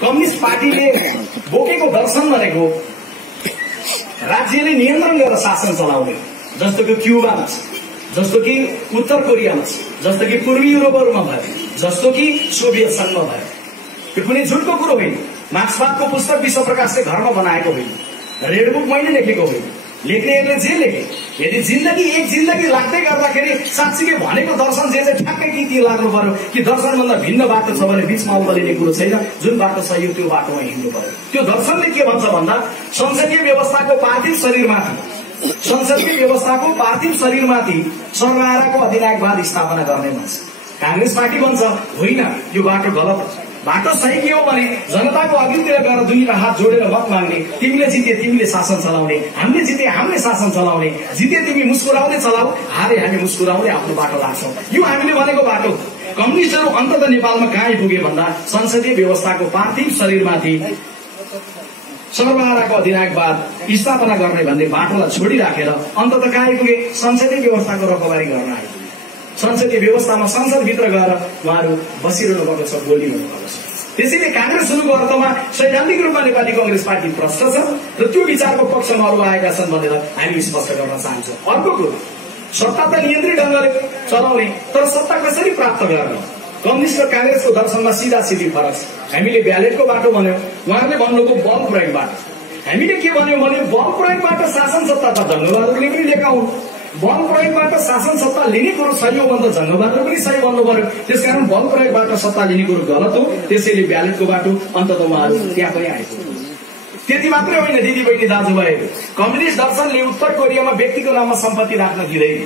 Communist पार्टीले बोकेको दर्शन भनेको राज्यले नियन्त्रण गरेर शासन चलाउने, जस्तो कि क्युबामा छ, जस्तो कि उत्तर कोरियामा छ, जस्तो कि पूर्वी युरोपहरूमा भयो, जस्तो कि सोभियत संघमा भयो। यो कुनै झुटको कुरो होइन। मार्क्सवादको पुस्तक विश्व प्रकाशले घरमा बनाएको होइन, रेड बुक मैले लेखेको होइन, लेख्नेहरूले जे लेखे। यदि एक जिन्दगी लाग्दै गर्दाखेरि साँच्चीकै भनेको दर्शन जे चाहिँ ठ्याक्कै कि लाग्नु पर्यो कि दर्शनभन्दा भिन्न बाटो छ भने बीचमा उम्लिने कुरो छैन। जुन बाटो सही हो त्यो बाटोमा हिँड्नु पर्यो। त्यो दर्शनले के भन्छ भन्दा संसदीय व्यवस्थाको पार्थिव शरीरमाथि सर्वहाराको अधिनायकवाद स्थापना गर्ने भन्छ। कांग्रेस पार्टी भन्छ होइन, यो बाटो गलत हो। बाटो सही के हो भने जनताको अघिल्तिर गएर दुईटा हात जोडेर मत माग्ने, तिमीले जिते तिमीले शासन चलाउने, हामीले जिते हामीले शासन चलाउने, जिते तिमी मुस्कुराउँदै चलाऊ, हारे हामी मुस्कुराउँदै आफ्नो बाटो लाग्छौं। यो हामीले भनेको बाटो। कम्युनिस्टहरू अन्ततः नेपालमा कहाँ आइपुगे भन्दा संसदीय व्यवस्थाको पार्थिव शरीरमाथि सर्वहाराको अधिनायकवाद स्थापना गर्ने भन्ने बाटोलाई छोडिराखेर अन्ततः कहाँ आइपुगे? संसदीय व्यवस्थाको रकबारी गर्न आइपुगे। संसदीय व्यवस्थामा संसदभित्र गएर उहाँहरू बसिरहनु भएको छ, बोलिरहनु भएको छ। त्यसैले कांग्रेस हुनुको अर्थमा सैद्धान्तिक रूपमा नेपाली कांग्रेस पार्टी भ्रष्ट छ र त्यो विचारको पक्षमा अरू आएका छन् भनेर हामी स्पष्ट गर्न चाहन्छौँ। अर्को कुरो, सत्ता त नियन्त्रित ढंगले चलाउने, तर सत्ता कसरी प्राप्त गर्ने? कम्युनिस्ट र कांग्रेसको दर्शनमा सीधा सीधी फरक छ। हामीले ब्यालेटको बाटो भन्यौं, उहाँहरूले भन्नुको बल प्रयोगबाट। हामीले के भन्यौं भने बल प्रयोगबाट शासन सत्ता त जङ्गबहादुरले पनि लिएका हुन्। बल प्रयोगबाट शासन सत्ता लिने कुरो सही हो भने त जङ्गबहादुर पनि सही भन्नु पर्यो। त्यसकारण बल प्रयोगबाट सत्ता लिने कुरो गलत हो। त्यसैले ब्यालेटको बाटो अन्ततः उहाँहरू त्यहाँ पनि आइपुग्यो। त्यति मात्रै होइन दिदी बहिनी दाजुभाइहरू, कम्युनिस्ट दर्शनले उत्तर कोरियामा व्यक्तिको नाममा सम्पत्ति राख्न दिँदैन।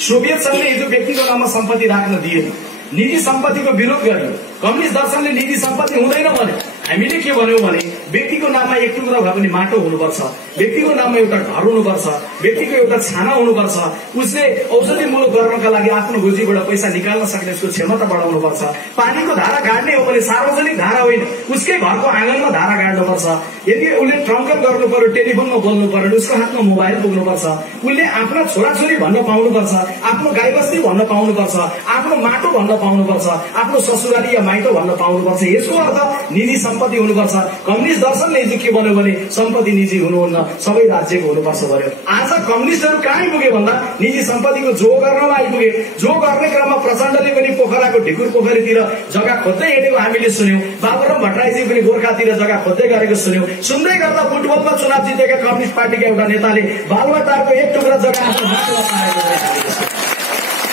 सोभियत संघले हिजो व्यक्तिको नाममा सम्पत्ति राख्न दिएन, निजी सम्पत्तिको विरोध गर्यो। कम्युनिस्ट दर्शनले निजी सम्पत्ति हुँदैन भने हामीले के भन्यौं भने व्यक्तिको नाममा एक टुक्रा भए पनि माटो हुनुपर्छ, व्यक्तिको नाममा एउटा घर हुनुपर्छ, व्यक्तिको एउटा छाना हुनुपर्छ, उसले औषधिमूलक गर्नका लागि आफ्नो गोजीबाट पैसा निकाल्न सक्ने उसको क्षमता बढाउनुपर्छ। पानीको धारा गाड्ने हो भने सार्वजनिक धारा होइन, उसकै घरको आँगनमा धारा गाड्नुपर्छ। यदि उसले ट्रङ्कल गर्नु पर्यो, टेलिफोनमा बोल्नु पर्यो, उसको हातमा मोबाइल पुग्नुपर्छ, उसले आफ्ना छोराछोरी भन्न पाउनुपर्छ, आफ्नो गाईबस्ती भन्न पाउनुपर्छ, आफ्नो माटो भन्न पाउनुपर्छ, आफ्नो ससुराली या माइतो भन्न पाउनुपर्छ। यसको अर्थ निजी सम्पत्ति हुनुपर्छ। कम्युनिस्ट दर्शनले के भन्यो भने सम्पत्ति निजी हुनुहुन्न, सबै राज्यको हुनुपर्छ भन्यो। आज कम्युनिस्टहरू कहाँ आइपुगे भन्दा निजी सम्पत्तिको जो गर्नमा आइपुगे। जो गर्ने क्रममा प्रचण्डले पनि पोखराको ढिकुर पोखरीतिर जग्गा खोज्दै हिँडेको हामीले सुन्यौं। बाबुराम भट्टराईजी पनि गोर्खातिर जग्गा खोज्दै गरेको सुन्यौं। सुन्दै गर्दा फुटबलमा चुनाव जितेका कम्युनिस्ट पार्टीका एउटा नेताले बालुवाटारको एक टुक्रा जग्गा आफ्नो माटोमा पाएको देखाएको छ।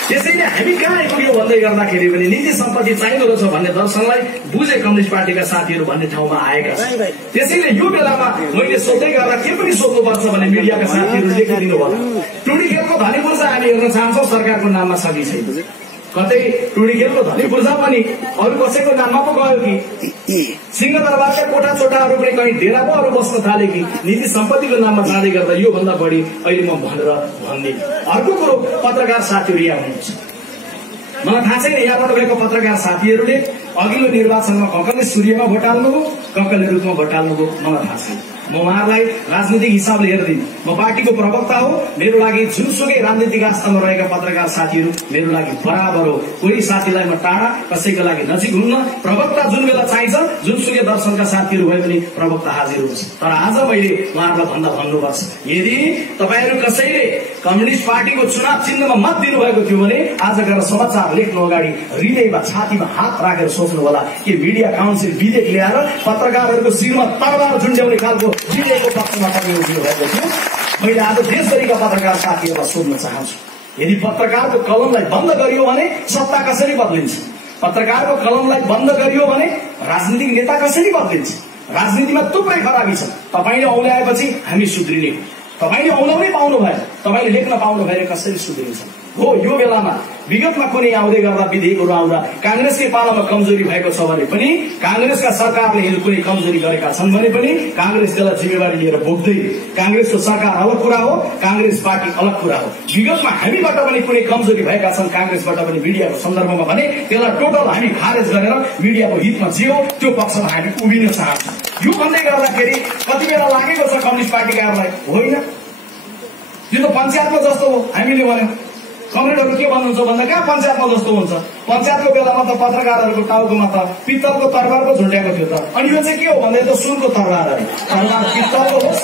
त्यसैले हामी कहाँ आइपुग्यो भन्दै गर्दाखेरि पनि निजी सम्पत्ति चाहिँदो रहेछ भन्ने दर्शनलाई बुझे कम्युनिस्ट पार्टीका साथीहरू भन्ने ठाउँमा आएका छन्। त्यसैले यो बेलामा मैले सोध्दै गर्दा के पनि सोध्नुपर्छ भने मिडियाका साथीहरू लेखिदिनु होला। टुडी खेलको धनी पूर्जा हामी हेर्न चाहन्छौँ, सरकारको नाममा छ कि छैन? कतै टुडी खेलको धनी पूर्जा पनि अरू कसैको नाममा पो गयो कि? सिंहदरबारका कोठा चोटाहरू पनि कहीँ डेरा पो अरू बस्न थाले कि? निजी सम्पत्तिको नाममा जाँदै गर्दा यो भन्दा बढी अहिले म भनेर भन्दिनँ। अर्को कुरो, पत्रकार साथीहरू यहाँ हुनुहुन्छ, मलाई थाहा छैन यहाँबाट गएको पत्रकार साथीहरूले अघिल्लो निर्वाचनमा ककले सूर्यमा भोट हाल्नुभयो, ककले रुखमा भोट हाल्नुभयो, मलाई थाहा छैन। म उहाँहरूलाई राजनीतिक हिसाबले हेर्दिनँ। म पार्टीको प्रवक्ता हो। मेरो लागि जुनसुकै राजनीतिक आस्थामा रहेका पत्रकार साथीहरू मेरो लागि बराबर हो। कोही साथीलाई म टाढा, कसैको लागि नजिक हुन्न। प्रवक्ता जुन बेला चाहिन्छ, जुनसुकै दर्शनका साथीहरू भए पनि प्रवक्ता हाजिर हुन्छ। तर आज मैले उहाँहरूलाई भन्नुपर्छ, यदि तपाईहरू कसैले कम्युनिस्ट पार्टीको चुनाव चिन्हमा मत दिनुभएको थियो भने आज गएर समाचार लेख्नु अगाडि हृदयमा छातीमा हात राखेर सोच्नु होला कि मिडिया काउन्सिल विधेयक ल्याएर पत्रकारहरूको शिरमा तरबार झुन्ड्याउने खालको विधेयकको पक्षमा पनि उभिनु भएको थियो। मैले आज देशभरिका पत्रकार साथीहरूलाई सोध्न चाहन्छु, यदि पत्रकारको कलमलाई बन्द गरियो भने सत्ता कसरी बदलिन्छ? पत्रकारको कलमलाई बन्द गरियो भने राजनीतिक नेता कसरी बदलिन्छ? राजनीतिमा थुप्रै खराबी छ। तपाईले औल्याएपछि हामी सुध्रिने, तपाईले औलाउनै पाउनु भयो, तपाईले लेख्न पाउनु भएर कसरी सुध्रिन्छ? हो, यो बेलामा विगतमा कुनै आउँदै गर्दा विधेयकहरू आउँदा कांग्रेसकै पालामा कमजोरी भएको छ भने पनि, कांग्रेसका सरकारले हिजो कुनै कमजोरी गरेका छन् भने पनि कांग्रेस त्यसलाई जिम्मेवारी लिएर बोक्दैन। कांग्रेसको सरकार अलग कुरा हो, कांग्रेस पार्टी अलग कुरा हो। विगतमा हामीबाट पनि कुनै कमजोरी भएका छन् कांग्रेसबाट पनि मिडियाको सन्दर्भमा भने त्यसलाई टोटल हामी खारेज गरेर मिडियाको हितमा जे हो त्यो पक्षमा हामी उभिन चाहन्छौँ। यो भन्दै गर्दाखेरि कति बेला लागेको छ कम्युनिस्ट पार्टीकाहरूलाई? होइन, यो त पञ्चायतमा जस्तो हो। हामीले भन्यौं कमरेडहरू के भन्नुहुन्छ भन्दा कहाँ पञ्चायतमा जस्तो हुन्छ। पञ्चायतको बेलामा त पत्रकारहरूको टाउकोमा त पित्तलको तरबार पो झुन्ड्याएको थियो त। अनि यो चाहिँ के हो भन्दा त सुनको तरबार अरे। तरबार पित्तलको होस्,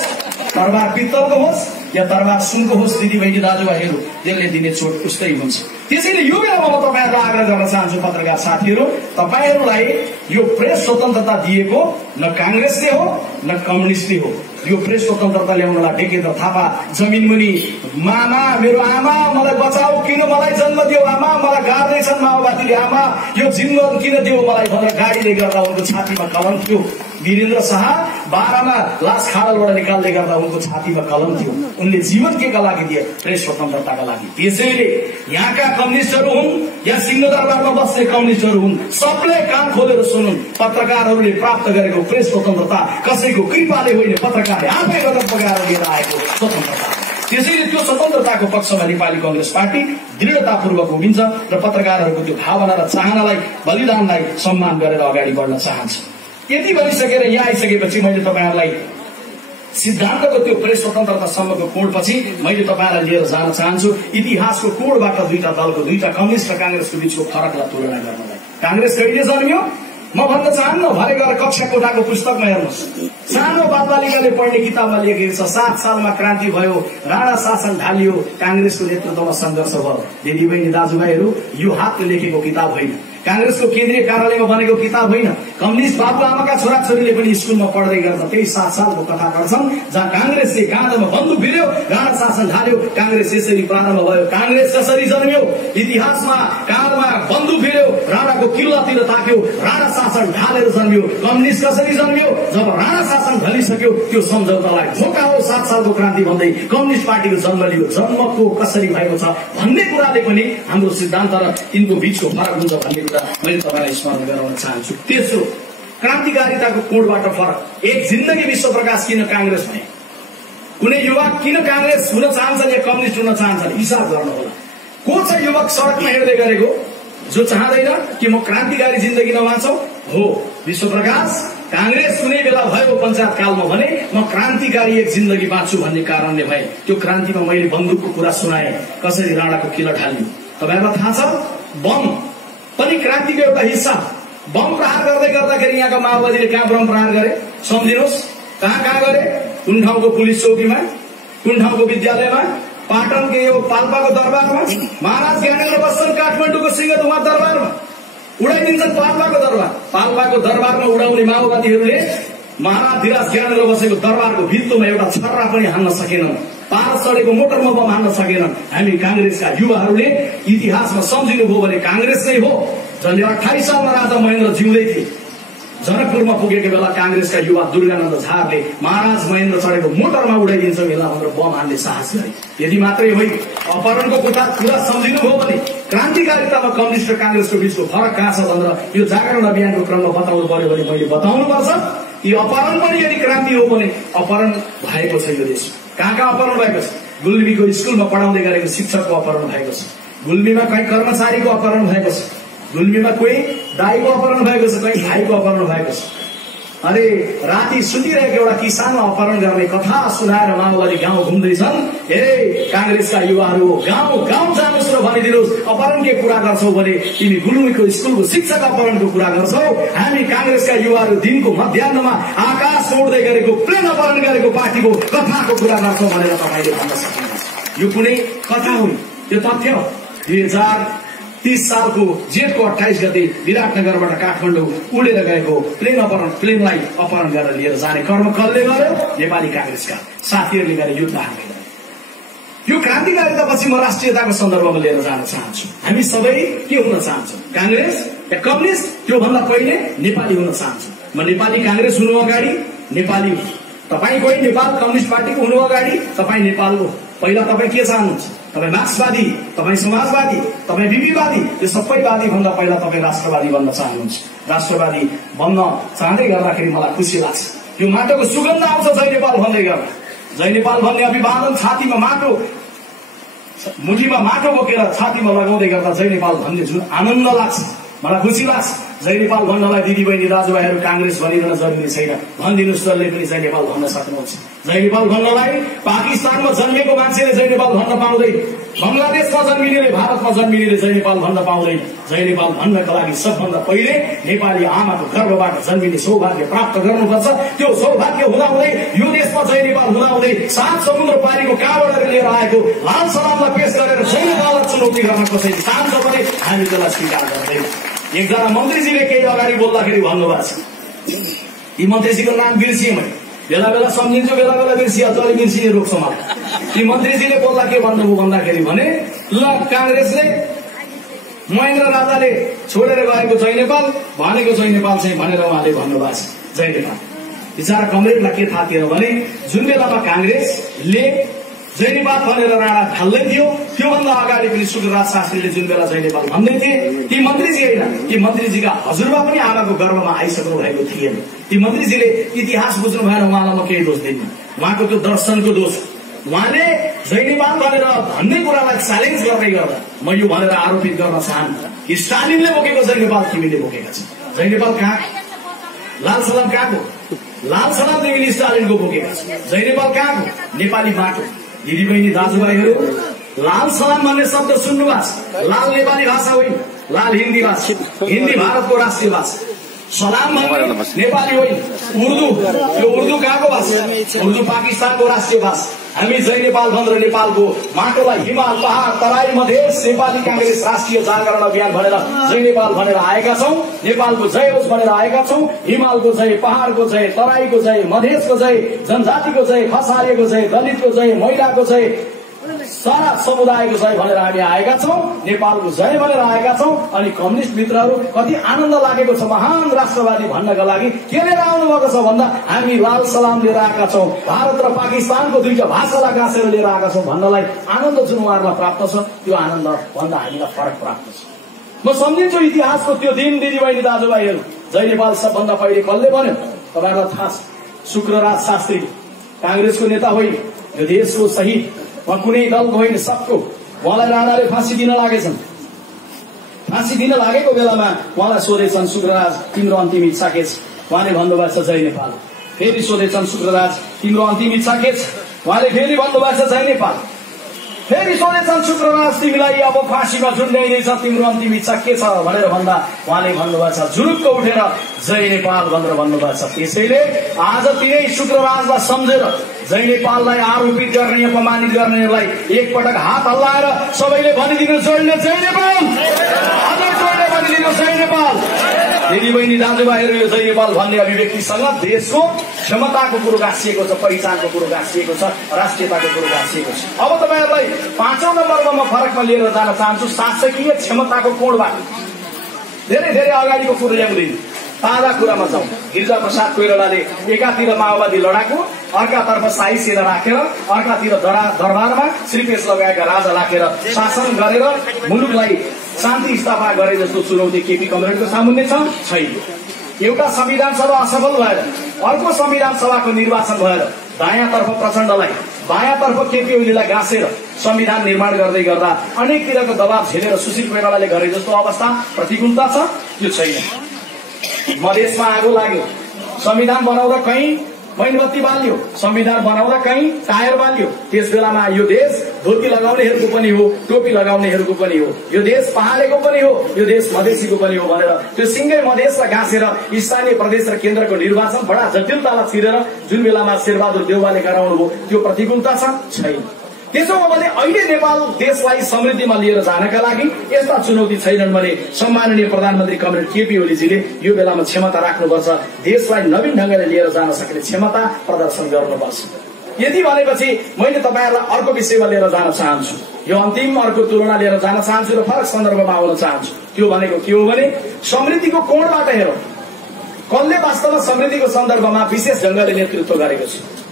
तरबार पित्तलको होस् या तरबार सुनको होस्, दिदीबहिनी दाजुभाइहरू, त्यसले दिने चोट उस्तै हुन्छ। त्यसैले यो बेलामा म तपाईँहरूलाई आग्रह गर्न चाहन्छु पत्रकार साथीहरू, तपाईँहरूलाई यो प्रेस स्वतन्त्रता दिएको न कांग्रेसले हो न कम्युनिस्टले हो। यो प्रेस स्वतन्त्रता ल्याउनलाई डेकेन्द्र थापा जमिन मुनि मामा मेरो आमा मलाई बचाऊ, किन मलाई जन्म दियो आमा, मलाई गाड्दैछन् माओवादीले आमा, यो जीवन किन दियो मलाई भनेर गाडीले गर्दा उनको छातीमा कलम थियो। वीरेन्द्र शाह 12 मा लास खाडलबाट निकाल्दै गर्दा उनको छातीमा कलम थियो। उनले जीवन केका लागि दिए? प्रेस स्वतन्त्रताका लागि। त्यसैले यहाँका कम्युनिस्टहरू हुन् या सिंहदरबारमा बस्ने कम्युनिस्टहरू हुन्, सबले कान खोलेर सुनुन्। पत्रकारहरूले प्राप्त गरेको प्रेस स्वतन्त्रता कसैको कृपाले होइन, पत्रकारले आफै कदम पगाएर लिएर आएको स्वतन्त्रता। त्यसैले त्यो स्वतन्त्रताको पक्षमा नेपाली कांग्रेस पार्टी दृढतापूर्वक उभिन्छ र पत्रकारहरूको त्यो भावना र चाहनालाई, बलिदानलाई सम्मान गरेर अगाडि बढ्न चाहन्छ। यति भनिसकेर यहाँ आइसकेपछि मैले तपाईँहरूलाई सिद्धान्तको त्यो प्रेस स्वतन्त्रतासम्मको कोणपछि मैले तपाईँलाई लिएर जान चाहन्छु इतिहासको कोणबाट दुईटा दलको, दुईटा कम्युनिस्ट र कांग्रेसको बीचको फरकलाई तुलना गर्नलाई। कांग्रेस कहिले जन्मियो म भन्न चाहन्न, भरे गएर कक्षा कोठाको पुस्तकमा हेर्नुहोस्, सानो बालबालिकाले पढ्ने किताबमा लेखेको छ 7 सालमा क्रान्ति भयो, राणा शासन ढालियो, कांग्रेसको नेतृत्वमा संघर्ष भयो। दिदीबहिनी दाजुभाइहरू, यो हातले लेखेको किताब होइन, कांग्रेसको केन्द्रीय कार्यालयमा बनेको किताब होइन। कम्युनिस्ट बाबुआमाका छोराछोरीले पनि स्कुलमा पढ्दै गर्दा त्यही 7 सालको कथा पढ्छन्, जहाँ कांग्रेसले काँधमा बन्दुक भिर्यो, राणा शासन ढाल्यो, कांग्रेस यसरी प्रारम्भ भयो। कांग्रेस कसरी जन्मियो? इतिहासमा काँधमा बन्दुक भिर्यो, राणाको किल्लातिर ताक्यो, राणा शासन ढालेर जन्मियो। कम्युनिस्ट कसरी जन्मियो? जब राणा शासन ढलिसक्यो, त्यो सम्झौतालाई धोका हो 7 सालको क्रान्ति भन्दै कम्युनिस्ट पार्टीको जन्म लियो। जन्मको कसरी भएको छ भन्ने कुराले पनि हाम्रो सिद्धान्त र यिनको बीचको फरक हुन्छ भन्ने मैले तपाईलाई स्मरण गराउन चाहन्छु। तेस्रो, क्रान्तिकारिताको कोणबाट फरक। एक जिन्दगी विश्व प्रकाश किन कांग्रेस भए? कुनै युवक किन कांग्रेस हुन चाहन्छन् या कम्युनिस्ट हुन चाहन्छन्? हिसाब गर्नु होला। को छ युवक सडकमा हिँड्दै गरेको जो चाहँदैन कि म क्रान्तिकारी जिन्दगी नबाँचौं? हो, विश्व प्रकाश कांग्रेस कुनै बेला भयो पञ्चायत कालमा भने म क्रान्तिकारी एक जिन्दगी बाँच्छु भन्ने कारणले भए। त्यो क्रान्तिमा मैले बन्दुकको कुरा सुनाए, कसरी राणाको किल्ला ढालियो। तपाईहरुलाई थाहा छ, बम पनि क्रान्तिको एउटा हिस्सा। बम प्रहार गर्दै गर्दाखेरि यहाँका माओवादीले कहाँ बम प्रहार गरे सम्झिनुहोस्? कहाँ गरे? कुन ठाउँको पुलिस चौकीमा, कुन ठाउँको विद्यालयमा, पाटनको यो पाल्पाको दरबारमा, महाराज ज्ञानेन्द्र बस्छन् काठमाडौँको सिंहदरबार दरबारमा, उडाइदिन्छन् पाल्पाको दरबार। पाल्पाको दरबारमा उडाउने माओवादीहरूले महाराज धीराज ज्ञानेन्द्र बसेको दरबारको भित्तोमा एउटा छर्रा पनि हान्न सकेनन्, पारस चढेको मोटरमा बम हान्न सकेनन्। हामी कांग्रेसका युवाहरूले इतिहासमा सम्झिनुभयो भने कांग्रेस नै हो जसले 28 सालमा राजा महेन्द्र जिउँदै थिए, जनकपुरमा पुगेको बेला कांग्रेसका युवा दुर्गानन्द झारले महाराज महेन्द्र चढेको मोटरमा उडाइदिन्छ बेला भनेर बम हान्ने साहस गरे। यदि मात्रै होइन, अपहरणको कुरा सम्झिनुभयो भने क्रान्तिकारितामा कम्युनिस्ट र कांग्रेसको बीचको फरक कहाँ छ भनेर यो जागरण अभियानको क्रममा बताउनु पर्यो भने मैले बताउनुपर्छ। यो अपहरण पनि यदि क्रान्ति हो भने अपहरण भएको छ यो देशमा। कहाँ अपहरण भएको छ? गुल्मीको स्कुलमा पढाउँदै गरेको शिक्षकको अपहरण भएको छ, गुल्मीमा कहीँ कर्मचारीको अपहरण भएको छ, गुल्मीमा कोही दाईको अपहरण भएको छ, कहीँ भाइको अपहरण भएको छ। अरे राति सुतिरहेको एउटा किसानलाई अपहरण गर्ने कथा सुनाएर माओवादी गाउँ घुम्दैछन्। हे कांग्रेसका युवाहरू, गाउँ गाउँ जानुहोस् र भनिदिनुहोस्, अपहरण के कुरा गर्छौ भने तिमी गुल्मीको स्कुलको शिक्षक अपहरणको कुरा गर्छौ। हामी कांग्रेसका युवाहरू दिनको मध्याहमा आकाश छोड्दै गरेको, प्लेन अपहरण गरेको पार्टीको कथाको कुरा गर्छौ भनेर तपाईले भन्न सक्नुहुन्छ। यो कुनै कथा हो, यो तथ्य हो। 2030 सालको जेठको 28 गते विराटनगरबाट काठमाडौँ उडेर गएको प्लेनलाई अपहरण गरेर लिएर जाने कर्म कसले गर्यो? नेपाली कांग्रेसका साथीहरूले गरे, योद्धाहरूले गरे। यो क्रान्तिकारितापछि म राष्ट्रियताको सन्दर्भमा लिएर जान चाहन्छु। हामी सबै के हुन चाहन्छौँ? कांग्रेस या कम्युनिस्ट? त्योभन्दा पहिले नेपाली हुन चाहन्छौँ। म नेपाली कांग्रेस हुनु अगाडि नेपाली हुँ। तपाईँ कोही नेपाल कम्युनिस्ट पार्टीको हुनु अगाडि तपाईँ नेपालको। पहिला तपाईँ के चाहनुहुन्छ? तपाईँ मार्क्सवादी, तपाईँ समाजवादी, तपाईँ बिबीवादी, यो सबैवादी भन्दा पहिला तपाईँ राष्ट्रवादी बन्न चाहनुहुन्छ। राष्ट्रवादी बन्न चाहँदै गर्दाखेरि मलाई खुसी लाग्छ। यो माटोको सुगन्ध आउँछ जय नेपाल भन्दै गर्दा। जय नेपाल भन्ने अभिवादन छातीमा माटो, मुठीमा माटो बोकेर छातीमा लगाउँदै गर्दा जय नेपाल भन्ने जुन आनन्द लाग्छ, मलाई खुसी लाग्छ। जय नेपाल भन्नलाई दिदीबहिनी दाजुभाइहरू कांग्रेस भनिरहन जरुरी छैन। भनिदिनुहोस् जसले पनि जय नेपाल भन्न सक्नुहुन्छ। जय नेपाल भन्नलाई पाकिस्तानमा जन्मेको मान्छेले जय नेपाल भन्न पाउँदैन, बंगलादेशमा जन्मिनेले भारतमा जन्मिनेले जय नेपाल भन्न पाउँदैन। जय नेपाल भन्नका लागि सबभन्दा पहिले नेपाली आमाको गर्भबाट जन्मिने सौभाग्य प्राप्त गर्नुपर्छ। त्यो सौभाग्य हुँदाहुँदै यो देशमा जय नेपाल हुँदाहुँदै 7 समुद्र पारीको काँडहरू लिएर आएको लाल सलामलाई पेश गरेर जय नेपाललाई चुनौती गर्न कसैले चाहन्छ भने हामी त्यसलाई स्वीकार गर्दैनौँ। एकजना मन्त्रीजीले केही अगाडि बोल्दाखेरि भन्नुभएको छ, यी मन्त्रीजीको नाम बिर्सिएँ मैले, बेला बेला सम्झिन्छु बेला बेला बिर्सिहाल्छु, अलि बिर्सिने रोक्छ मलाई। ती मन्त्रीजीले बोल्दा के भन्नुभयो भन्दाखेरि भने ल कांग्रेसले महेन्द्र राजाले छोडेर गएको जय नेपाल भनेको जय नेपाल चाहिँ भनेर उहाँले भन्नुभएको छ जय नेपाल। बिचरा कमरेडलाई के थाहा थियो भने जुन बेलामा कांग्रेसले जय नेपाल भनेर राणा थाल्दै थियो त्योभन्दा अगाडि पनि शुक्रराज शास्त्रीले जुन बेला जय नेपाल भन्दै थिए ती मन्त्रीजी होइन, ती मन्त्रीजीका हजुरबा पनि आमाको गर्भमा आइसक्नु भएको थिएन। ती मन्त्रीजीले इतिहास बुझ्नु भएन, उहाँलाई म केही दोष दिन्न, उहाँको त्यो दर्शनको दोष। उहाँले जय नेपाल भनेर भन्ने कुरालाई च्यालेन्ज गर्दै गर्दा म यो भनेर आरोपित गर्न चाहन्छु कि स्टालिनले बोकेको जय नेपाल तिमीले बोकेका छ। जय नेपाल कहाँ? लाल सलाम कहाँको? लाल सलाम तिमीले स्टालिनको बोकेका छ। जय नेपाल कहाँको? नेपाली माटो। दिदीबहिनी दाजुभाइहरू, लाल सलाम भन्ने शब्द सुन्नुभएको छ। लाल नेपाली भाषा होइन, लाल हिन्दी भाषा, हिन्दी भारतको राष्ट्रिय भाषा। सलाम भन्ने नेपाली होइन, उर्दू। यो उर्दू कहाँको भाषा? उर्दू पाकिस्तानको राष्ट्रिय भाषा। हामी जय नेपाल भनेर नेपालको माटोलाई हिमाल पहाड तराई मधेस नेपाली कांग्रेस राष्ट्रिय जागरण अभियान भनेर जय नेपाल भनेर आएका छौं। नेपालको जय होस् भनेर आएका छौं। हिमालको जय, पहाडको जय, तराईको जय, मधेसको जय, जनजातिको जय, खसारीको जय, दलितको जय, महिलाको जय, सारा समुदायको जय भनेर हामी आएका छौं। नेपालको जय भनेर आएका छौं। अनि कम्युनिस्ट मित्रहरू कति आनन्द लागेको छ महान राष्ट्रवादी भन्नका लागि के लिएर आउनु भएको छ भन्दा हामी लाल सलाम लिएर आएका छौं, भारत र पाकिस्तानको दुईटा भाषालाई गाँसेर लिएर आएका छौं भन्नलाई आनन्द जुन उहाँहरूलाई प्राप्त छ त्यो आनन्द भन्दा हामीलाई फरक प्राप्त छ। म सम्झिन्छु इतिहासको त्यो दिन दिदीबहिनी दाजुभाइहरू, जय नेपाल सबभन्दा पहिले कसले भन्यो तपाईहरुलाई थाहा छ? शुक्रराज शास्त्री, कांग्रेसको नेता होइन, यो देशको शहीद, उहाँ कुनै दलको होइन, सबको। उहाँलाई राणाले फाँसी दिन लागेछन्। फाँसी दिन लागेको बेलामा उहाँलाई सोधेछन् शुक्रराज तिम्रो अन्तिम इच्छा के छ? उहाँले भन्नुभएको छ जय नेपाल। फेरि सोधेछन् शुक्रराज तिम्रो अन्तिम इच्छा के छ? उहाँले फेरि भन्नुभएको छ जय नेपाल। फेरि सोधेछन् शुक्रराज तिमीलाई अब फाँसीमा झुन्ड्याइँदैछ, तिम्रो अन्तिम इच्छा के छ भनेर भन्दा उहाँले भन्नुभएको छ जुरुक्क उठेर जय नेपाल भनेर भन्नुभएको छ। त्यसैले आज तिनै शुक्रराजलाई सम्झेर जय नेपाललाई आरोपित गर्ने अपमानित गर्नेहरूलाई एकपटक हात हल्लाएर सबैले भनिदिनु जोड्ने जय नेपाल, अझै जोड्ने भनिदिनु जय नेपाल। दिदीबहिनी दाजुभाइहरू, यो जय नेपाल भन्ने अभिव्यक्तिसँग देशको क्षमताको कुरो गाँसिएको छ, पहिचानको कुरो गाँसिएको छ, राष्ट्रियताको कुरो गाँसिएको छ। अब तपाईहरुलाई 5औं नम्बरमा म फरकमा लिएर जान चाहन्छु शासकीय क्षमताको कोणबाट। धेरै धेरै अगाडिको कुरो ल्याउँदिन, ताजा कुरामा जाउँ। गिरिजाप्रसाद कोइरालाले एकातिर माओवादी लडाकु, अर्कातर्फ शाही सेना राखेर, अर्कातिर दरबारमा श्रीपेश लगाएका राजा राखेर शासन गरेर मुलुकलाई शान्ति स्थापना गरे जस्तो चुनौती केपी कमरेडको सामुन्ने छ? छैन। एउटा संविधान सभा असफल भएर अर्को संविधान सभाको निर्वाचन भएर दायाँतर्फ प्रचण्डलाई, बायाँतर्फ केपी ओलीलाई गाँसेर संविधान निर्माण गर्दै गर्दा अनेकतिरको दबाव झेलेर सुशील कोइरालाले गरे जस्तो अवस्था प्रतिकूलता छ? त्यो छैन। मधेसमा आगो लाग्यो, संविधान बनाउँदा कहीँ मैनबत्ती बाल्यो, संविधान बनाउँदा कहीँ टायर बाल्यो। त्यस बेलामा यो देश धोती लगाउनेहरूको पनि हो, टोपी लगाउनेहरूको पनि हो, यो देश पहाडेको पनि हो, यो देश मधेसीको पनि हो भनेर त्यो सिंगै मधेसलाई गाँसेर स्थानीय प्रदेश र केन्द्रको निर्वाचन बडा जटिलतालाई छिरेर जुन बेलामा शेरबहादुर देउवाले गराउनु भयो त्यो प्रतिकूलता छ? छैन। त्यसो हो भने अहिले नेपाल देशलाई समृद्धिमा लिएर जानका लागि यस्ता चुनौती छैनन् भने सम्माननीय प्रधानमन्त्री कमरेड केपी ओलीजीले यो बेलामा क्षमता राख्नुपर्छ, देशलाई नवीन ढंगले लिएर जान सक्ने क्षमता प्रदर्शन गर्नुपर्छ। यदि भनेपछि मैले तपाईहरुलाई अर्को विषयमा लिएर जान चाहन्छु, यो अन्तिम अर्को तुलना लिएर जान चाहन्छु र फरक सन्दर्भमा आउन चाहन्छु। त्यो भनेको के हो भने समृद्धिको कोणबाट हेरौँ, कसले वास्तवमा समृद्धिको सन्दर्भमा विशेष ढंगले नेतृत्व गरेको छ।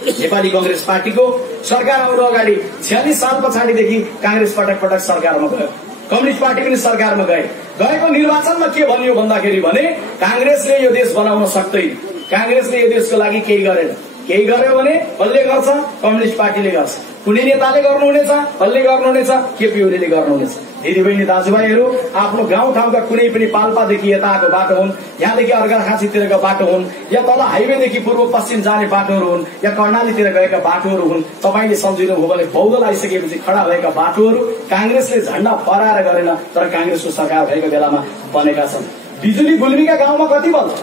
नेपाली कांग्रेस पार्टीको सरकार आउनु अगाडि 46 साल पछाडिदेखि कांग्रेस पटक पटक सरकारमा गयो, कम्युनिस्ट पार्टी पनि सरकारमा गएको निर्वाचनमा के भन्यो भन्दाखेरि भने कांग्रेसले यो देश बनाउन सक्दैन, कांग्रेसले यो देशको लागि केही गरेन, केही गर्यो भने कसले गर्छ? कम्युनिस्ट पार्टीले गर्छ। कुनै नेताले गर्नुहुनेछ, कसले गर्नुहुनेछ? केपी ओलीले गर्नुहुनेछ। दिदीबहिनी दाजुभाइहरू, आफ्नो गाउँठाउँका कुनै पनि पाल्पादेखि यताको बाटो हुन्, यहाँदेखि अर्घाखाँचीतिरका बाटो हुन्, या तल हाइवेदेखि पूर्व पश्चिम जाने बाटोहरू हुन्, या कर्णालीतिर गएका बाटोहरू हुन्, तपाईँले सम्झिनुभयो भने बौद्धल आइसकेपछि खडा भएका बाटोहरू कांग्रेसले झण्डा फहराएर गरेन, तर कांग्रेसको सरकार भएको बेलामा बनेका छन्। बिजुली गुल्मीका गाउँमा कति बल्छ?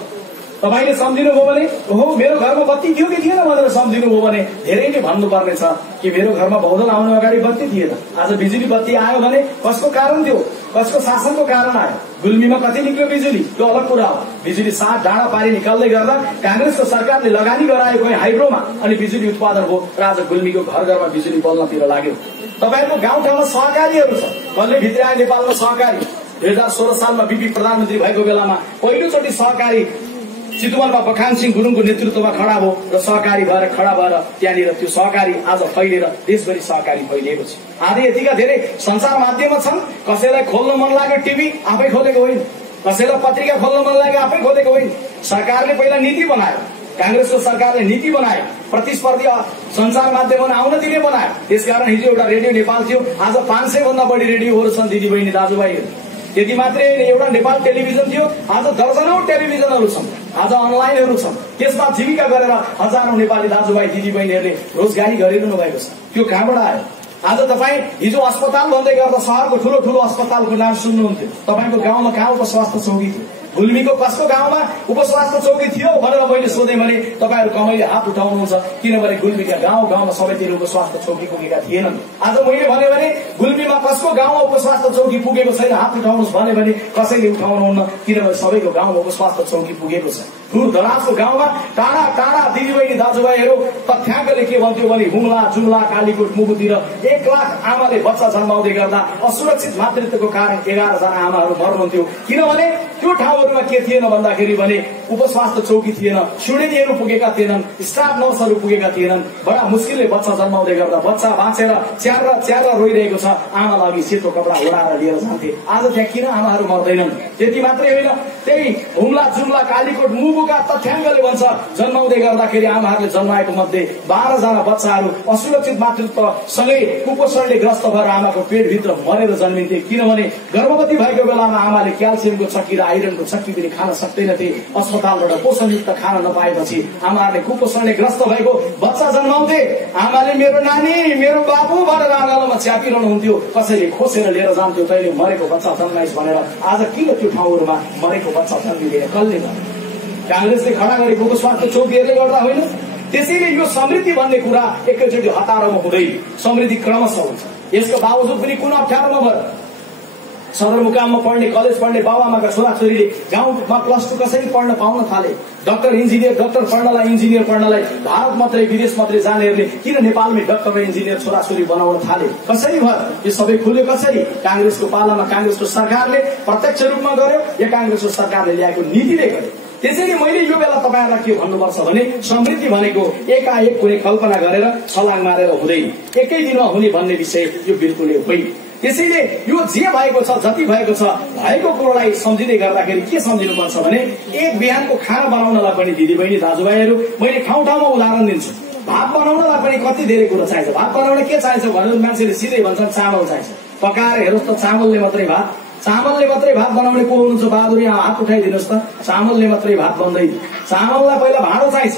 तपाईले सम्झिनुभयो भने ओहो मेरो घरमा बत्ती थियो कि थिएन भनेर सम्झिनुभयो भने धेरै नै भन्नुपर्ने छ कि मेरो घरमा बौद्धल आउनु अगाडि बत्ती थिएन। आज बिजुली बत्ती आयो भने कसको कारण थियो? कसको शासनको कारण आयो? गुल्मीमा कति निक्ल्यो बिजुली? त्यो अलग कुरा हो। बिजुली 7 डाँडा पारी निकाल्दै गर्दा कांग्रेसको सरकारले लगानी गराएको हाइड्रोमा अनि बिजुली उत्पादन हो र आज गुल्मीको घर घरमा बिजुली बल्नतिर लाग्यो। तपाईहरुको गाउँठाउँमा सहकारीहरू छ। कसले भित्राए नेपालमा सहकारी? 2016 सालमा बीपी प्रधानमन्त्री भएको बेलामा पहिलोचोटि सहकारी चितवनमा बखान सिंह गुरुङको नेतृत्वमा खडा भयो र सहकारी भएर खडा भएर त्यहाँनिर त्यो सहकारी आज फैलिएर देशभरि सहकारी फैलिएको छ। आज यतिका धेरै संचार माध्यम छन्। कसैलाई खोल्न मन लाग्यो टिभी आफै खोलेको होइन, कसैलाई पत्रिका खोल्न मन लाग्यो आफै खोलेको होइन। सरकारले पहिला नीति बनायो, कांग्रेसको सरकारले नीति बनायो, प्रतिस्पर्धी संचार माध्यममा आउन दिने बनायो। त्यसकारण हिजो एउटा रेडियो नेपाल थियो, आज 500 भन्दा बढी रेडियोहरू छन् दिदीबहिनी दाजुभाइहरू। त्यति मात्रै एउटा नेपाल टेलिभिजन थियो, आज दर्जनौं टेलिभिजनहरू छन्, आज अनलाइनहरू छन्। त्यसमा जीविका गरेर हजारौं नेपाली दाजुभाइ दिदीबहिनीहरूले रोजगारी गरिरहनु भएको छ। त्यो कहाँबाट आयो? आज तपाईँ हिजो अस्पताल भन्दै गर्दा शहरको ठूलो ठूलो अस्पतालको नाम सुन्नुहुन्थ्यो। तपाईको गाउँमा कहाँ उपस्वास्थ्य चौकी थियो? गुल्मीको कसको गाउँमा उपस्वास्थ्य चौकी थियो भनेर मैले सोधेँ भने तपाईहरु कमैले हात उठाउनुहुन्छ, किनभने गुल्मीका गाउँ गाउँमा सबैतिर उपस्वास्थ्य चौकी पुगेका थिएनन्। आज मैले भने भने गुल्मीमा कसको गाउँमा उपस्वास्थ्य चौकी पुगेको छैन हात उठाउनुहोस् भने कसैले उठाउनुहुन्न, किनभने सबैको गाउँमा उपस्वास्थ्य चौकी पुगेको छ। दूर दराजको गाउँमा टाढा टाढा दिदीबहिनी दाजुभाइहरू तथ्याङ्कले के भन्थ्यो भने हुम्ला जुम्ला कालीकोट मुगुतिर 1 लाख आमाले बच्चा जन्माउँदै गर्दा असुरक्षित मातृत्वको कारण 11 जना आमाहरू मर्नुहुन्थ्यो। किनभने त्यो ठाउँहरूमा के थिएन भन्दाखेरि भने उपस्वास्थ्य चौकी थिएन, सुडेनीहरू पुगेका थिएनन्, स्टाफ नर्सहरू पुगेका थिएनन्। बडा मुस्किलले बच्चा जन्माउँदै गर्दा बच्चा बाँचेर च्यार्रा रोइरहेको छ, आमालाई अघि सेतो कपडा ओढाएर लिएर जान्थे। आज त्यहाँ किन आमाहरू मर्दैनन्? त्यति मात्रै होइन, त्यही हुम्ला जुम्ला कालीकोट मुगुका तथ्याङ्कले भन्छ जन्माउँदै गर्दाखेरि आमाहरूले जन्माएको मध्ये 12 जना बच्चाहरू असुरक्षित मातृत्व सँगै कुपोषणले ग्रस्त भएर आमाको पेटभित्र मरेर जन्मिन्थे। किनभने गर्भवती भएको बेलामा आमाले क्याल्सियमको चक्की र आइरनको चक्की पनि खान सक्दैनथे। अस्पतालबाट पोषणयुक्त खान नपाएपछि आमाहरूले कुपोषणले ग्रस्त भएको बच्चा जन्माउँथे। आमाले मेरो नानी मेरो बाबु भनेर आँगनमा च्यापिरहनुहुन्थ्यो, कसैले खोसेर लिएर जान्थ्यो, तैँले मरेको बच्चा जन्माइस् भनेर। आज किन त्यो ठाउँहरूमा मरेको बच्चा जन्मिँदैन? कसले गर्यो? कांग्रेसले खडा गरेको उपस्वास्थ्य चौकीहरूले गर्दा होइन। त्यसैले यो समृद्धि भन्ने कुरा एकैचोटि हतारोमा हुँदैन, समृद्धि क्रमशः हुन्छ। यसको बावजुद पनि कुन अप्ठ्यारो नभएर सदरमुकाममा पढ्ने कलेज पढ्ने बाबुआमाका छोराछोरीले गाउँमा +2 कसरी पढ्न पाउन थाले? डाक्टर इन्जिनियर डाक्टर पढ्नलाई इन्जिनियर पढ्नलाई भारत मात्रै विदेश मात्रै जानेहरूले किन नेपालमै डाक्टर र इन्जिनियर छोराछोरी बनाउन थाले? कसरी भयो? यो सबै खुल्यो कसरी? कांग्रेसको पालामा कांग्रेसको सरकारले प्रत्यक्ष रूपमा गर्यो या कांग्रेसको सरकारले ल्याएको नीतिले गर्यो। त्यसैले मैले यो बेला तपाईहरुलाई के भन्नुपर्छ भने समृद्धि भनेको एकाएक कुनै कल्पना गरेर छलाङ मारेर हुँदैन, एकै दिनमा हुने भन्ने विषय यो बिल्कुलै होइन। त्यसैले यो जे भएको छ जति भएको छ भएको कुरोलाई सम्झिँदै गर्दाखेरि के सम्झिनुपर्छ भने एक बिहानको खाना बनाउनलाई पनि दिदीबहिनी दाजुभाइहरू मैले ठाउँ ठाउँमा उदाहरण दिन्छु। भात बनाउनलाई पनि कति धेरै कुरो चाहिन्छ। भात बनाउन के चाहिन्छ भनेर मान्छेले सिधै भन्छन् चामल चाहिन्छ। पकाएर हेर्नुहोस् त चामलले मात्रै भात बनाउने को हुनुहुन्छ? बहादुर यहाँ हात उठाइदिनुहोस् त। चामलले मात्रै भात बन्दैन, चामललाई पहिला भाँडो चाहिन्छ।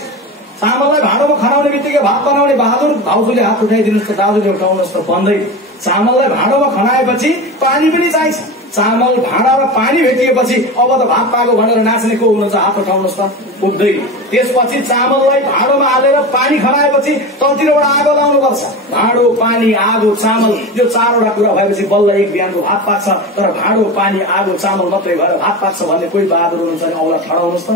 चामललाई भाँडोमा खनाउने बित्तिकै भात बनाउने बहादुर भाउजूले हात उठाइदिनुहोस् त, दाजुले उठाउनुहोस् त, बन्दैन। चामललाई भाँडोमा खनाएपछि पानी पनि चाहिन्छ। चामल भाँडा र पानी भेटिएपछि अब त भात पाएको भनेर नाच्ने को हुनुहुन्छ? हात उठाउनुहोस् त, पुग्दैन। त्यसपछि चामललाई भाँडोमा हालेर पानी खनाएपछि तलतिरबाट आगो लाउनुपर्छ। भाँडो पानी आगो चामल यो 4वटा कुरा भएपछि बल्ल एक बिहानको भात पाक्छ। तर भाँडो पानी आगो चामल मात्रै भएर भात पाक्छ भन्ने कोही बहादुर हुनुहुन्छ भने औला ठडाउनुहोस् त,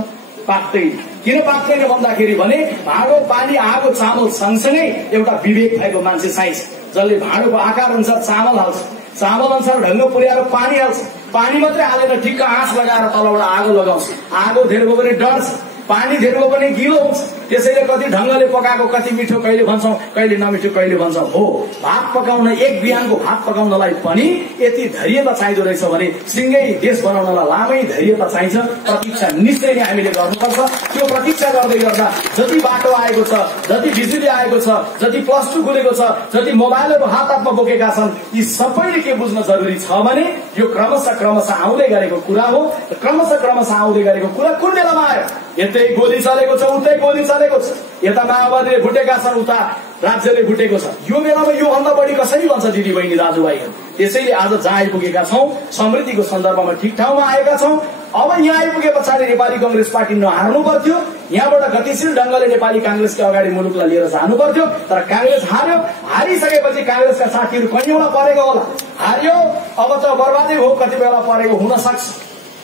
पाक्दैन। किन पाक्दैन भन्दाखेरि भने भाँडो पानी आगो चामल सँगसँगै एउटा विवेक भएको मान्छे चाहिन्छ, जसले भाँडोको आकार अनुसार चामल हाल्छ, चामल अनुसार ढङ्ग पुर्याएर पानी हाल्छ, पानी मात्रै हालेर ठिक्क आँच लगाएर तलबाट आगो लगाउँछ। आगो धेर भयो भने डढ्छ, पानी धेरको पनि गिलो हुन्छ। त्यसैले कति ढंगले पकाएको कति मिठो कहिले भन्छौं, कहिले नमिठो कहिले भन्छौं। हो, भात पकाउन, एक बिहानको भात पकाउनलाई पनि यति धैर्यता चाहिँदो रहेछ भने सिंगै देश बनाउनलाई लामै धैर्यता चाहिन्छ। प्रतीक्षा निश्चय नै हामीले गर्नुपर्छ। त्यो प्रतीक्षा गर्दै गर्दा जति बाटो आएको छ, जति बिजुली आएको छ, जति +2 खुलेको छ, जति मोबाइलहरू हातमा बोकेका छन्, यी सबैले के बुझ्न जरुरी छ भने यो क्रमशः आउँदै गरेको कुरा हो। क्रमशः आउँदै गरेको कुरा कुन बेलामा आयो? यतै गोली चलेको छ, उतै गोली चलेको छ, यता माओवादीले भुटेका छन्, उता राज्यले भुटेको छ। यो बेलामा यो भन्दा बढी कसरी भन्छ दिदी बहिनी दाजुभाइहरू? त्यसैले आज जहाँ आइपुगेका छौं, समृद्धिको सन्दर्भमा ठिक ठाउँमा आएका छौं। अब यहाँ आइपुगे पछाडि नेपाली कांग्रेस पार्टी नहार्नु पर्थ्यो। यहाँबाट गतिशील ढंगले नेपाली कांग्रेसको अगाडि मुलुकलाई लिएर जानु पर्थ्यो। तर कांग्रेस हार्यो। हारिसकेपछि कांग्रेसका साथीहरू कहीँबाट परेको होला, हार्यो, अब त बर्बादै हो, कति बेला परेको हुन सक्छ।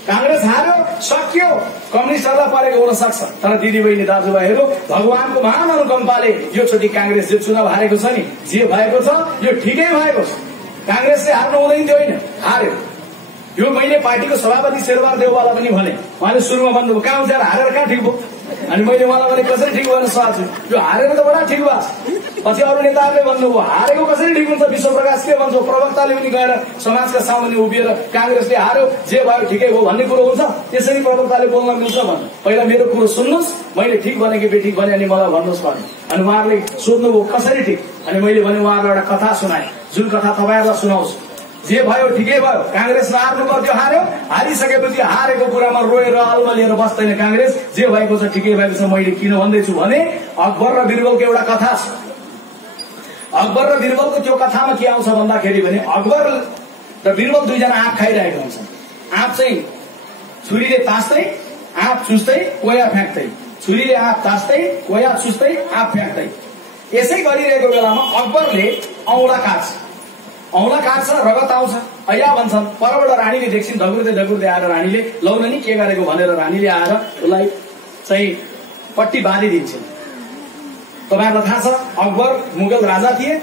कांग्रेस हार्यो, सकियो, कम्युनिस्टहरूलाई परेको हुन सक्छ। तर दिदीबहिनी दाजुभाइहरू, भगवानको महान अनुकम्पाले यो चोटि कांग्रेस जे चुनाव हारेको छ नि, जे भएको छ यो ठिकै भएको छ। कांग्रेसले हार्नु हुँदैन थियो, होइन, हार्यो। यो मैले पार्टीको सभापति शेरबहादुर देउवालाई पनि भने, उहाँले सुरुमा भन्नुभयो कहाँ हुन्छ हारेर कहाँ ठिक भयो? अनि मैले उहाँलाई भने कसरी ठिक गर्न सक्छु? यो हारेर त बडा ठिक भएको छ। पछि अरू नेताहरूले भन्नुभयो हारेको कसरी ठिक हुन्छ? विश्व प्रकाश के भन्छ? प्रवक्ताले पनि गएर समाजका सामुन्ने उभिएर कांग्रेसले हार्यो, जे भयो ठिकै भयो भन्ने कुरो हुन्छ? त्यसरी प्रवक्ताले बोल्न मिल्छ भन्नु? पहिला मेरो कुरो सुन्नुहोस्, मैले ठिक भने कि बेठिक भने अनि मलाई भन्नुहोस् भन्नु। अनि उहाँहरूले सोध्नुभयो कसरी ठिक? अनि मैले भने उहाँहरूलाई एउटा कथा सुनाएँ, जुन कथा तपाईँहरूलाई सुनाउँछु। जे भयो ठिकै भयो, कांग्रेस हार्नु पर्थ्यो, हार्यो। हारिसकेपछि हारेको कुरामा रोएर अल्म लिएर बस्दैन कांग्रेस। जे भएको छ ठिकै भएको छ। मैले किन भन्दैछु भने अकबर र बीरबलको एउटा कथा छ। अकबर र बीरबलको त्यो कथामा के आउँछ भन्दाखेरि भने अकबर र बीरबल दुईजना आँप खाइरहेका हुन्छन्। आँप चाहिँ छुरीले तास्दै, आँप चुस्दै, कोया फ्याँक्दै, छुरीले आँप तास्दै, कोया चुस्दै, आँप फ्याँक्दै। यसै गरिरहेको बेलामा अकबरले औँला काट्छ। औँला काट्छ, रगत आउँछ, अया भन्छन्। परबाट रानीले देख्छिन्, धगुर्दै आएर रानीले लौन नि के गरेको भनेर रानीले आएर उसलाई चाहिँ पट्टी बाँधिदिन्छन्। तपाईहरुलाई थाहा छ अकबर मुगल राजा थिए,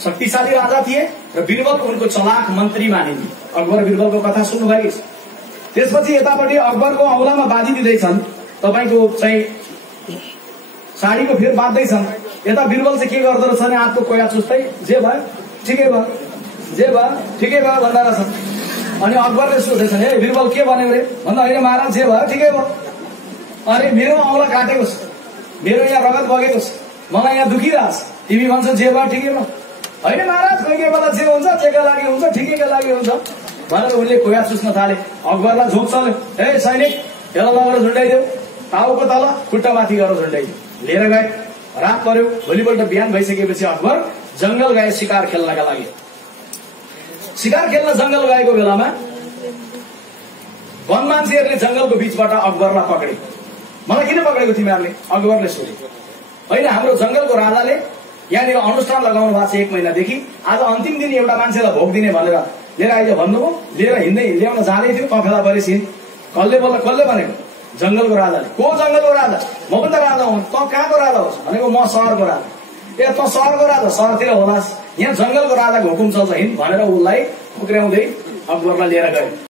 शक्तिशाली राजा थिए र बीरबल उनको चलाक मन्त्री मानिन्थे। अकबर बीरबलको कथा सुन्नुभएको छ। त्यसपछि यतापट्टि अकबरको औँलामा बाँधिदिँदैछन्, तपाईको चाहिँ साडीको फेर बाँध्दैछन्। यता बीरबल चाहिँ के गर्दो रहेछ भने आँपको कोया चुस्दै जे भयो ठिकै भयो, जे भयो ठिकै भयो भन्दा रहेछन्। अनि अकबरले सोध्दैछन् हे बीरबल के भन्यो रे? भन्दा होइन महाराज जे भयो ठिकै भयो। अरे मेरो औँला काटेको छ, मेरो यहाँ रगत बगेको छ, मलाई यहाँ दुखिरहेछ, तिमी भन्छ जे भयो ठिकै भयो। होइन महाराज कोही कोही बेला जे हुन्छ जेका लागि हुन्छ ठिकैका लागि हुन्छ भनेर उनले कोया चुस्न थाले। अकबरलाई झोक चल्यो, हे सैनिक यसलाई लगेर झुन्डाइदेऊ, टाउको तल खुट्टा माथि गरेर झुन्डाइदेऊ। लिएर गए। रात पर्यो। भोलिपल्ट बिहान भइसकेपछि अकबर जंगल गए शिकार खेल्नका लागि। शिकार खेल्न जंगल गएको बेलामा वन मान्छेहरूले जंगलको बीचबाट अकबरलाई पक्रे। मलाई किन पक्रेको तिमीहरूले? अकबरले सोधे। होइन हाम्रो जंगलको राजाले यहाँनिर अनुष्ठान लगाउनु भएको छ 1 महिनादेखि, आज अन्तिम दिन एउटा मान्छेलाई भोग दिने भनेर लिएर आइज भन्नुभयो। लिएर हिँड्दै ल्याउन जाँदै थियो, कफेला परेछिन्। कसले भनेको? जंगलको राजाले। को जंगलको राजा? म पनि त राजा हुँ। त कहाँको राजा होस् भनेको? म सहरको राजा। ए त सहरको राजा, सहरतिर होलास्, यहाँ जंगलको राजाको हुकुम चल्छ हिँड भनेर उसलाई फुक्र्याउँदै अकबरलाई लिएर गयो।